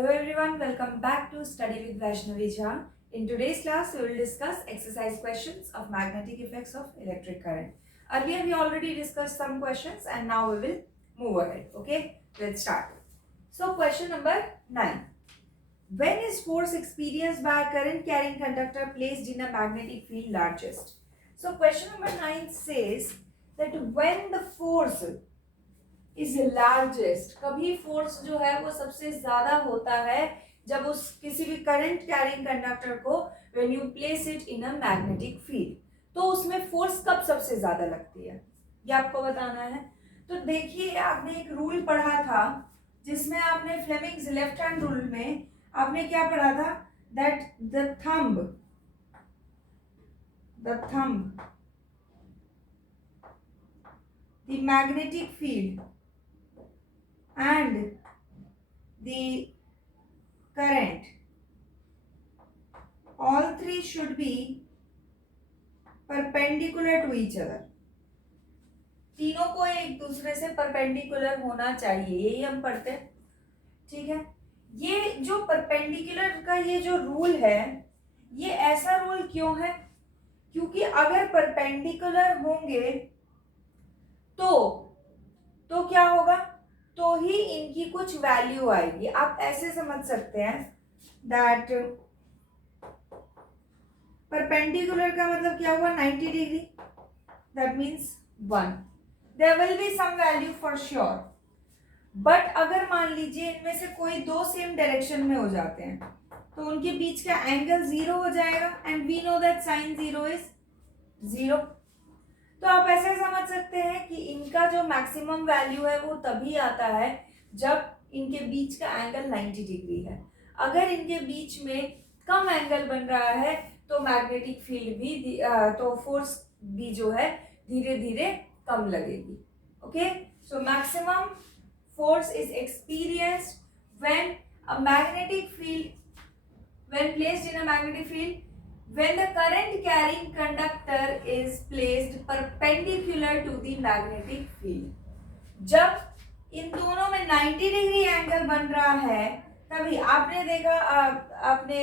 Hello everyone, welcome back to Study with Vaishnavi Jha. In today's class, we will discuss exercise questions of magnetic effects of electric current. Earlier, we already discussed some questions and now we will move ahead. Okay, let's start. So, question number 9. When is force experienced by a current carrying conductor placed in a magnetic field largest? So, question number 9 says that when the force is largest, कभी फोर्स जो है वो सबसे ज्यादा होता है जब उस किसी भी करंट कैरिंग कंडक्टर को when you place it in a magnetic field, तो उसमें फोर्स कब सबसे ज्यादा लगती है ये आपको बताना है। तो देखिए, आपने एक रूल पढ़ा था जिसमें आपने फ्लेमिंग्स लेफ्ट हैंड रूल में आपने क्या पढ़ा था, that the thumb the magnetic field and the current, all three should be perpendicular to each other. तीनों को एक दूसरे से परपेंडिकुलर होना चाहिए, यही हम पढ़ते हैं। ठीक है, ये जो परपेंडिकुलर का ये जो रूल है, ये ऐसा रूल क्यों है? क्योंकि अगर परपेंडिकुलर होंगे तो क्या होगा, तो ही इनकी कुछ वैल्यू आएगी। आप ऐसे समझ सकते हैं दैट परपेंडिकुलर का मतलब क्या हुआ, 90 degree, that means 1, there will be some value for sure. But अगर मान लीजिए इनमें से कोई दो सेम डायरेक्शन में हो जाते हैं तो उनके बीच का एंगल 0 हो जाएगा, and we know that sine 0 is 0। तो आप ऐसे समझ सकते हैं कि इनका जो मैक्सिमम वैल्यू है वो तभी आता है जब इनके बीच का एंगल 90 डिग्री है। अगर इनके बीच में कम एंगल बन रहा है तो मैग्नेटिक फील्ड भी तो फोर्स भी जो है धीरे धीरे कम लगेगी। Okay, so maximum force is experienced when a magnetic field, when placed in a magnetic field when the current carrying conductor is placed perpendicular to the magnetic field। जब इन दोनों में 90 डिग्री एंगल बन रहा है तभी आपने देखा, आपने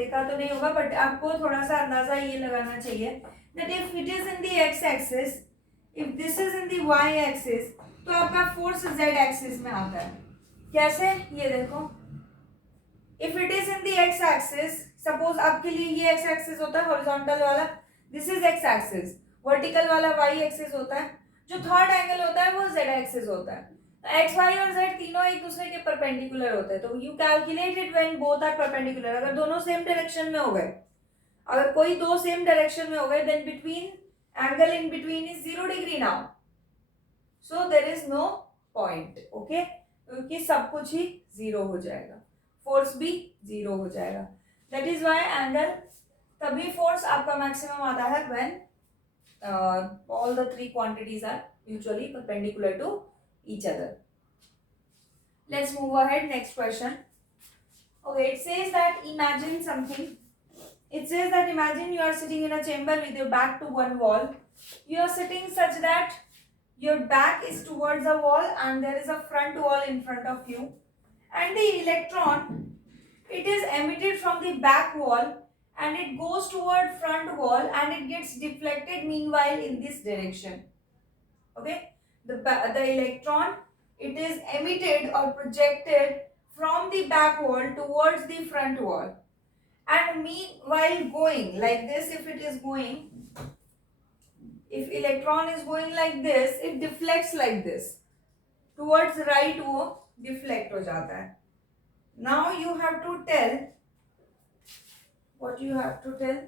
देखा तो नहीं होगा बट आपको थोड़ा सा अंदाजा ये लगाना चाहिए that if it is in the x axis, if this is in the y axis, तो आपका फोर्स z axis में आता है। कैसे, ये देखो, if it is in the x axis, suppose आपके लिए ये एक्स एक्सिस होता है हॉरिजॉन्टल वाला, this is x axis, vertical वाला वाई एक्सिस होता है, जो थर्ड एंगल होता है वो जेड एक्सिस होता है। तो एक्स वाई और जेड तीनों एक दूसरे के परपेंडिकुलर होते हैं, तो you calculate it when both are perpendicular. अगर दोनों सेम डायरेक्शन में हो गए, अगर कोई दो सेम डायरेक्शन में हो गए, then between angle in between is 0 degree now, so there is no point. Okay, क्योंकि सब कुछ ही 0 हो जाएगा, फोर्स भी 0 हो जाएगा। दैट इज वाई एंगल, तभी फोर्स आपका मैक्सिमम आता है when all the three quantities are mutually perpendicular to each other. Let's move ahead, next question. Okay, it says that imagine something, it says that imagine you are sitting in a chamber with your back to one wall. You are sitting such that your back is towards the wall and there is a front wall in front of you, and the electron, it is emitted from the back wall and it goes toward front wall and it gets deflected meanwhile in this direction. Okay, the electron, it is emitted or projected from the back wall towards the front wall, and meanwhile going like this, if it is going, if electron is going like this, it deflects like this towards right, वो deflect हो जाता है। Now you have to tell, what you have to tell,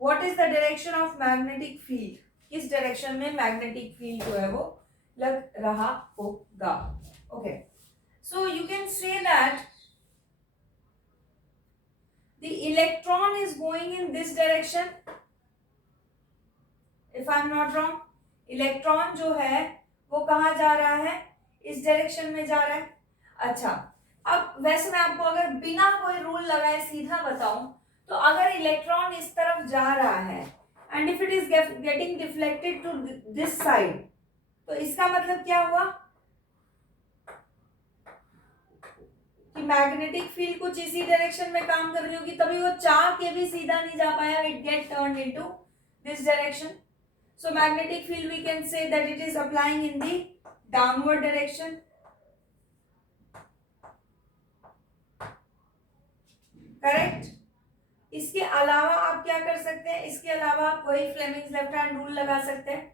what is the direction of magnetic field, किस direction में magnetic field जो है वो लग रहा होगा। Okay, so you can say that the electron is going in this direction, if I am not wrong, electron जो है वो कहाँ जा रहा है, इस डायरेक्शन में जा रहा है। अच्छा, अब वैसे मैं आपको अगर बिना कोई रूल लगाए सीधा बताऊं तो अगर इलेक्ट्रॉन इस तरफ जा रहा है and if it is getting deflected to this side, तो इसका मतलब क्या हुआ, कि मैग्नेटिक फील्ड कुछ इसी डायरेक्शन में काम कर रही होगी, तभी वो चाह के भी सीधा नहीं जा पाया, it get turned into this direction. So magnetic field we can say that it is applying in the downward direction. Correct? इसके अलावा आप क्या कर सकते हैं, इसके अलावा आप वही फ्लेमिंग्स लेफ्ट हैंड रूल लगा सकते हैं.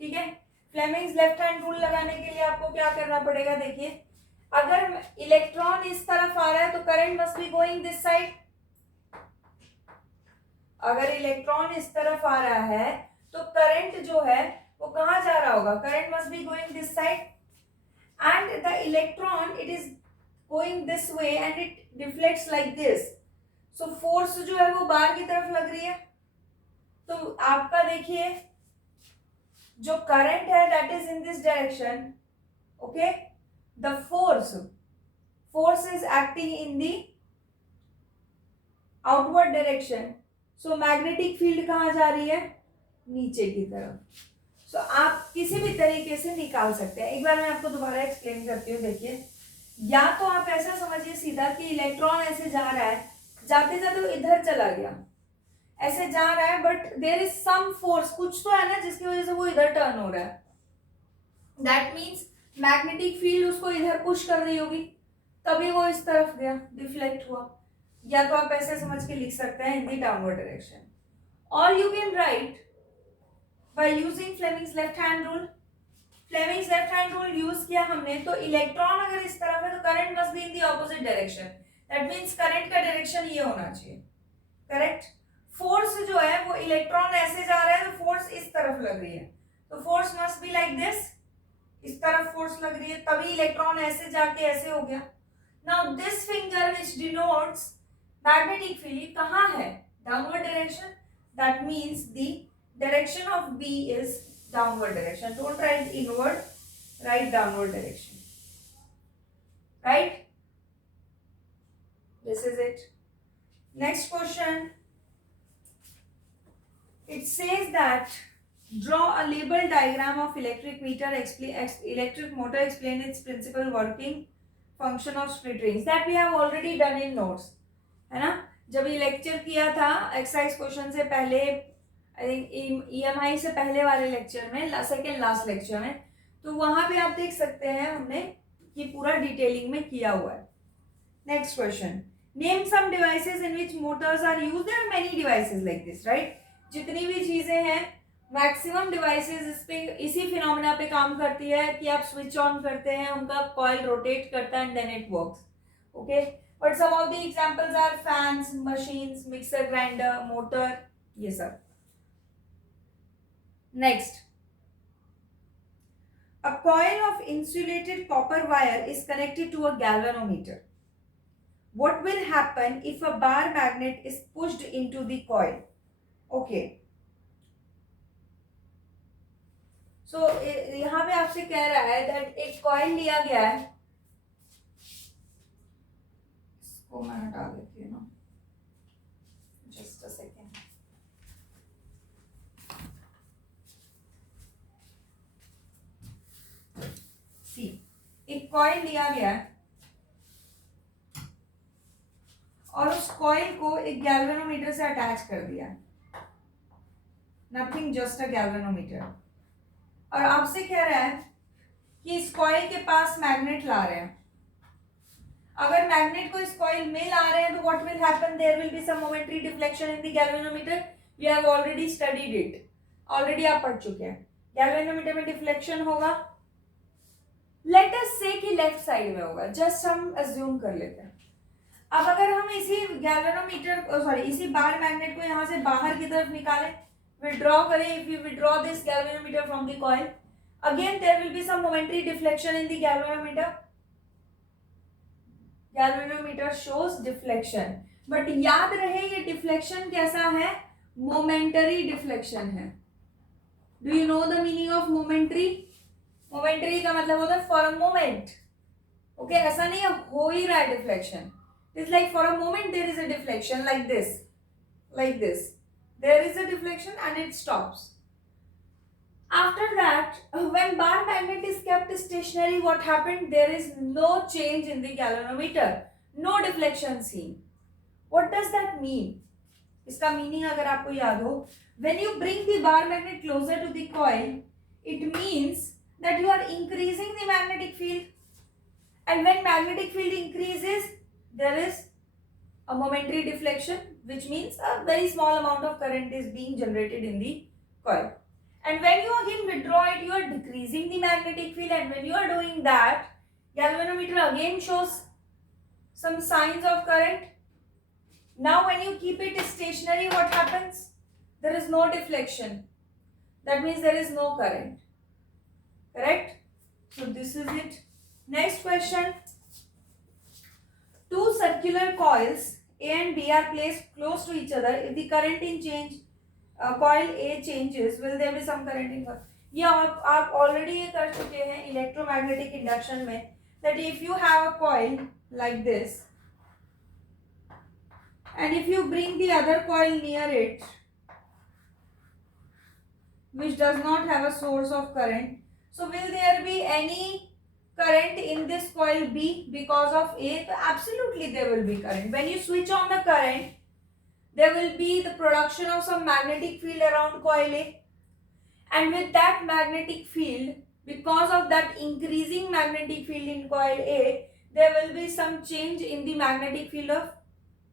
ठीक है, फ्लेमिंग्स लेफ्ट हैंड रूल लगाने के लिए आपको क्या करना पड़ेगा, देखिए अगर इलेक्ट्रॉन इस तरफ आ रहा है तो current must be going this side. अगर इलेक्ट्रॉन इस तरफ आ रहा है तो करंट जो है वो कहां जा रहा होगा, current must be going this side and the electron it is going this way and it deflects like this. So force जो है वो बाहर की तरफ लग रही है. तो आपका देखिए जो करंट है that is in this direction. Okay, the force is acting in the outward direction. So magnetic field कहां जा रही है, नीचे की तरफ. सो आप किसी भी तरीके से निकाल सकते हैं. एक बार मैं आपको दोबारा एक्सप्लेन करती हूँ. देखिए, या तो आप ऐसा समझिए सीधा कि इलेक्ट्रॉन ऐसे जा रहा है, जाते जाते वो इधर चला गया, ऐसे जा रहा है, but there is some force, कुछ तो है ना जिसकी वजह से वो इधर टर्न हो रहा है. दैट मीन्स मैग्नेटिक फील्ड उसको इधर पुश कर रही होगी, तभी वो इस तरफ गया, डिफ्लेक्ट हुआ. या तो आप ऐसे समझ के लिख सकते हैं इन दी डाउनवर्ड डायरेक्शन, और you can write by using Fleming's left hand rule. Fleming's left hand rule use किया हमने, तो इलेक्ट्रॉन अगर इस तरफ है तो current must be in the opposite direction. That means current का डायरेक्शन ये होना चाहिए. करेक्ट. फोर्स जो है वो इलेक्ट्रॉन ऐसे जा रहा है तो फोर्स इस तरफ लग रही है, तो force must be like this. इस तरफ फोर्स लग रही है, तभी इलेक्ट्रॉन ऐसे जाके ऐसे हो गया. Now this finger which denotes magnetic field कहाँ है, downward direction. That means the direction of B is downward direction. Don't write inward, write downward direction. Right? This is it. Next question. It says that draw a label diagram of electric motor, explain its principal working function of split rings. That we have already done in notes. है ना, जब ये लेक्चर किया था exercise question से पहले, I think EMI से पहले वाले लेक्चर में, सेकेंड लास्ट लेक्चर में, तो वहां पे आप देख सकते हैं हमने कि पूरा डिटेलिंग में किया हुआ है. Next question, name some devices in which motors are used. There are many devices like this, right. जितनी भी चीजें हैं, मैक्सिमम डिवाइसेस इस पे इसी फिनोमेना पे काम करती है कि आप स्विच ऑन करते हैं, उनका कॉइल रोटेट करता है and then it works. Okay, but some of the examples are fans, machines, mixer grinder, motor, ये सब. Next, a coil of insulated copper wire is connected to a galvanometer. What will happen if a bar magnet is pushed into the coil? Okay. So यहाँ पे आपसे कह रहा है that एक coil लिया गया है, इसको मैं हटा देती हूँ ना, just a second. एक कॉइल लिया गया है और उस कॉइल को एक गैल्वेनोमीटर से अटैच कर दिया. Nothing, just a galvanometer. और आपसे कह रहा है कि इस कॉइल के पास मैग्नेट ला रहे हैं. अगर मैग्नेट को इस कॉइल में ला रहे हैं तो what will happen, there will be some momentary deflection in the galvanometer. We have already studied it, already आप पढ़ चुके हैं. गैल्वेनोमीटर में डिफ्लेक्शन होगा, लेट अस से कि लेफ्ट साइड में होगा, जस्ट हम अज्यूम कर लेते हैं. अब अगर हम इसी गैल्वेनोमीटर इसी बार मैग्नेट को यहाँ से बाहर की तरफ निकालें, विड्रॉ करें, if you withdraw this galvanometer from the coil, again there will be some momentary deflection in the galvanometer. Galvanometer shows deflection, but याद रहे ये डिफ्लेक्शन कैसा है, मोमेंटरी डिफ्लेक्शन है. Do you know the meaning of momentary? Momentary का मतलब होता है फॉर अ मोमेंट. ओके, ऐसा नहीं है हो ही रहा है deflection. It's like for a moment there is a deflection, like this there is a deflection and it stops. After that, when bar magnet is kept stationary, what happened? There is no change in the galvanometer. no deflection seen. What does that mean? इसका मीनिंग अगर आपको याद हो, when you bring the bar magnet closer to the coil, it means that you are increasing the magnetic field, and when magnetic field increases, there is a momentary deflection, which means a very small amount of current is being generated in the coil. And when you again withdraw it, you are decreasing the magnetic field, and when you are doing that, galvanometer again shows some signs of current. Now when you keep it stationary, what happens? There is no deflection. That means there is no current. Correct? So this is it. Next question. Two circular coils A and B are placed close to each other. If the current in change, coil A changes, will there be some current in coil? ये आप already ये कर चुके हैं electromagnetic induction में, that if you have a coil like this, and if you bring the other coil near it, which does not have a source of current, so will there be any current in this coil B because of A? Absolutely there will be current. When you switch on the current, there will be the production of some magnetic field around coil A, and with that magnetic field, because of that increasing magnetic field in coil A, there will be some change in the magnetic field of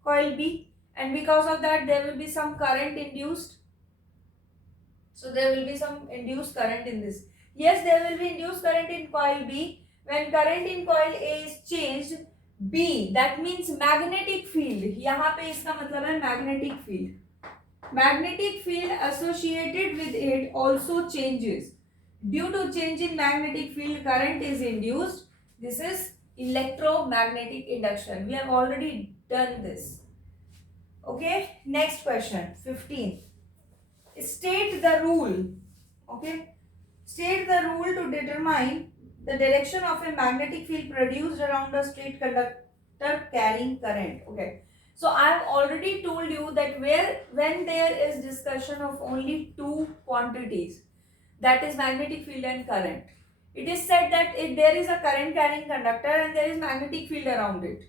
coil B, and because of that there will be some current induced. So there will be some induced current in this. Yes, there will be induced current in coil B. When current in coil A is changed, B, that means magnetic field. यहाँ पे इसका मतलब है magnetic field. Magnetic field associated with it also changes. Due to change in magnetic field, current is induced. This is electromagnetic induction. We have already done this. Okay, next question, 15. State the rule. Okay, state the rule to determine the direction of a magnetic field produced around a straight conductor carrying current. Okay, so I have already told you that when there is discussion of only two quantities, that is magnetic field and current, it is said that if there is a current carrying conductor and there is magnetic field around it,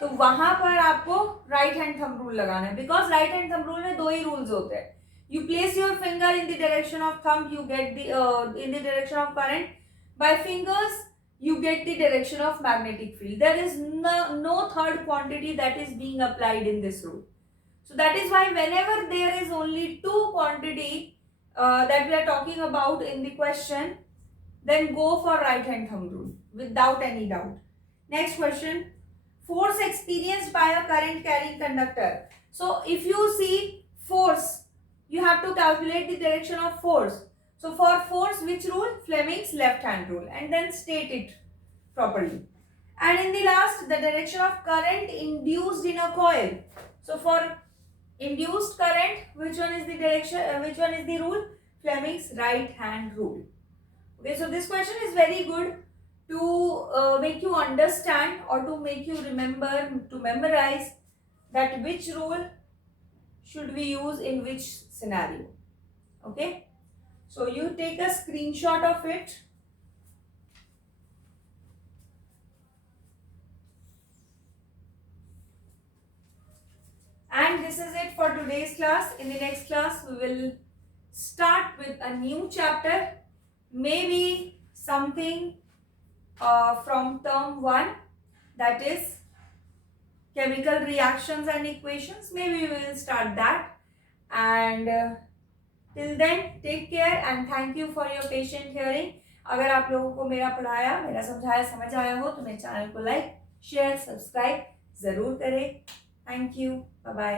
तो वहां पर आपको right hand thumb rule लगाना है, because right hand thumb rule में दो ही रूल्स होते हैं. You place your finger in the direction of thumb, you get the in the direction of current. By fingers, you get the direction of magnetic field. There is no third quantity that is being applied in this rule. So that is why whenever there is only two quantity that we are talking about in the question, then go for right hand thumb rule without any doubt. Next question. Force experienced by a current carrying conductor. So if you see force, you have to calculate the direction of force. So for force, which rule? Fleming's left hand rule, and then state it properly. And in the last, the direction of current induced in a coil. So for induced current, which one is the direction, which one is the rule? Fleming's right hand rule. Okay, so this question is very good to make you understand or to make you remember, to memorize that which rule should we use in which scenario. Okay, so you take a screenshot of it. And this is it for today's class. In the next class, we will start with a new chapter, maybe something from term 1, that is chemical reactions and equations. Maybe we will start that. And till then, take care and thank you for your patient hearing. अगर आप लोगों को मेरा पढ़ाया, मेरा समझाया समझ आया हो तो मेरे चैनल को लाइक, शेयर, सब्सक्राइब ज़रूर करें. Thank you. Bye bye.